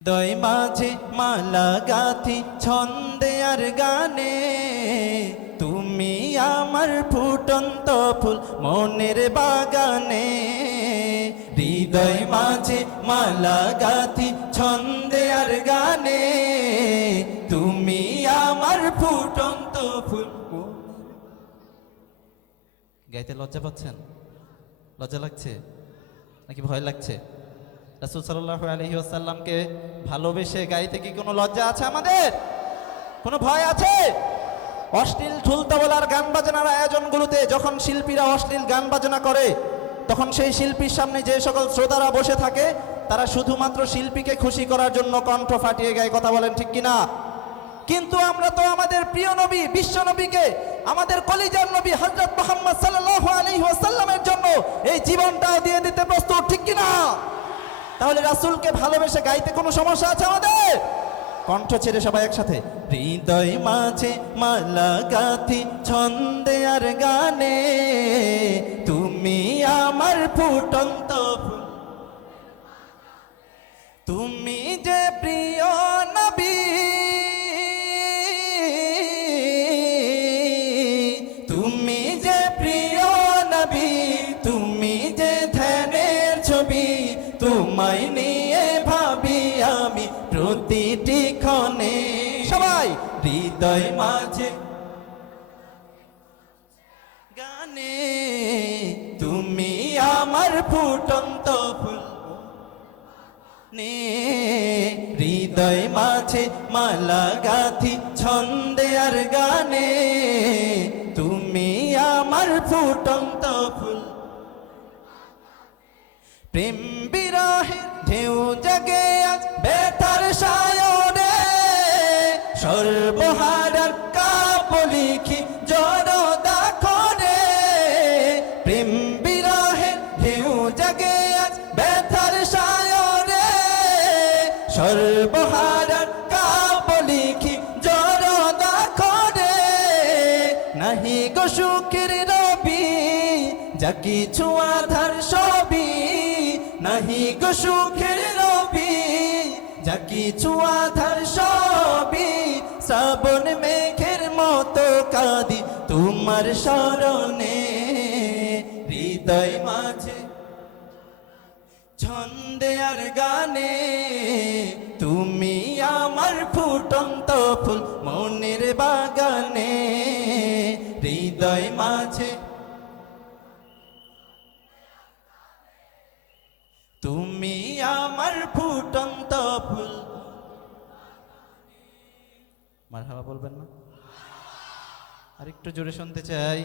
হৃদয় মাঝে মালা গাথি ছন্দে আর গানে, তুমি আমার ফুটন্ত ফুল মনের বাগানে। হৃদয় মাঝে মালা গাথি ছন্দে আর গানে, তুমি আমার ফুটন্ত ফুল। গাইতে লজ্জা পাচ্ছেন? লজ্জা লাগছে নাকি ভয় লাগছে? রাসূল সাল্লাল্লাহু আলাইহি ওয়াসাল্লামকে ভালোবেসে গাইতে কি কোনো লজ্জা আছে আমাদের? কোনো ভয় আছে? অশ্লীল ঢুলতবলার গান বাজনার আয়োজনগুলোতে যখন শিল্পীরা অশ্লীল গান বাজনা করে, তখন সেই শিল্পীর সামনে যে সকল শ্রোতারা বসে থাকে, তারা শুধুমাত্র শিল্পীকে খুশি করার জন্য কণ্ঠ ফাটিয়ে গায়। কথা বলেন ঠিক কিনা? কিন্তু আমরা তো আমাদের প্রিয় নবী, বিশ্ব নবীকে, আমাদের কলিজার নবী হযরত মুহাম্মদ সাল্লাল্লাহু আলাইহি ওয়াসাল্লামের জন্য এই জীবনটাও দিয়ে দিতে প্রস্তুত, ঠিক কিনা? তাহলে রাসূলকে ভালোবেসে গাইতে কোনো সমস্যা আছে আমাদের? কণ্ঠ ছেড়ে সবাই একসাথে। হৃদয় মাঝে মালা গাথি ছন্দে আর গানে, তুমি আমার ফুটন্ত ফুল, তুমি যে প্রিয় নবী, তুমি যে প্রিয় নবী, তুমি যে ধ্যানের ছবি, তোমায় নিয়ে ভাবি আমি প্রতিটি ক্ষণে। সবাই হৃদয় মাঝে গানে, তুমি আমার ফুটন্ত ফুল নে। হৃদয় মাঝে মালা গাথি ছন্দে আর গানে, তুমি আমার ফুটন্ত ফুল। প্রেম বিরহে ঢেউ জাগে আজ বেতার সায়রে, সর্বহারার কাব্য লিখি জড়দা করে। প্রেম বিরহে ঢেউ জাগে আজ বেতার সায়রে, সর্বহারার কাব্য লিখি জড়দা করে। নাহি গো সুখের রবি, যা কিছু আধার সবই, নাহি গো সুখের রবি, যা কিছু আধার সবই। শ্রাবণ মেঘের মতো কাঁদি তোমার শরণে। হৃদয় মাঝে ছন্দে আর গানে, তুমি আমার ফুটন্ত ফুল মনের বাগানে। হৃদয় মাঝে তুমি আমার ফুটন্ত ফুল। মারহাবা বলবেন না? আর একটু জোরে শুনতে চাই।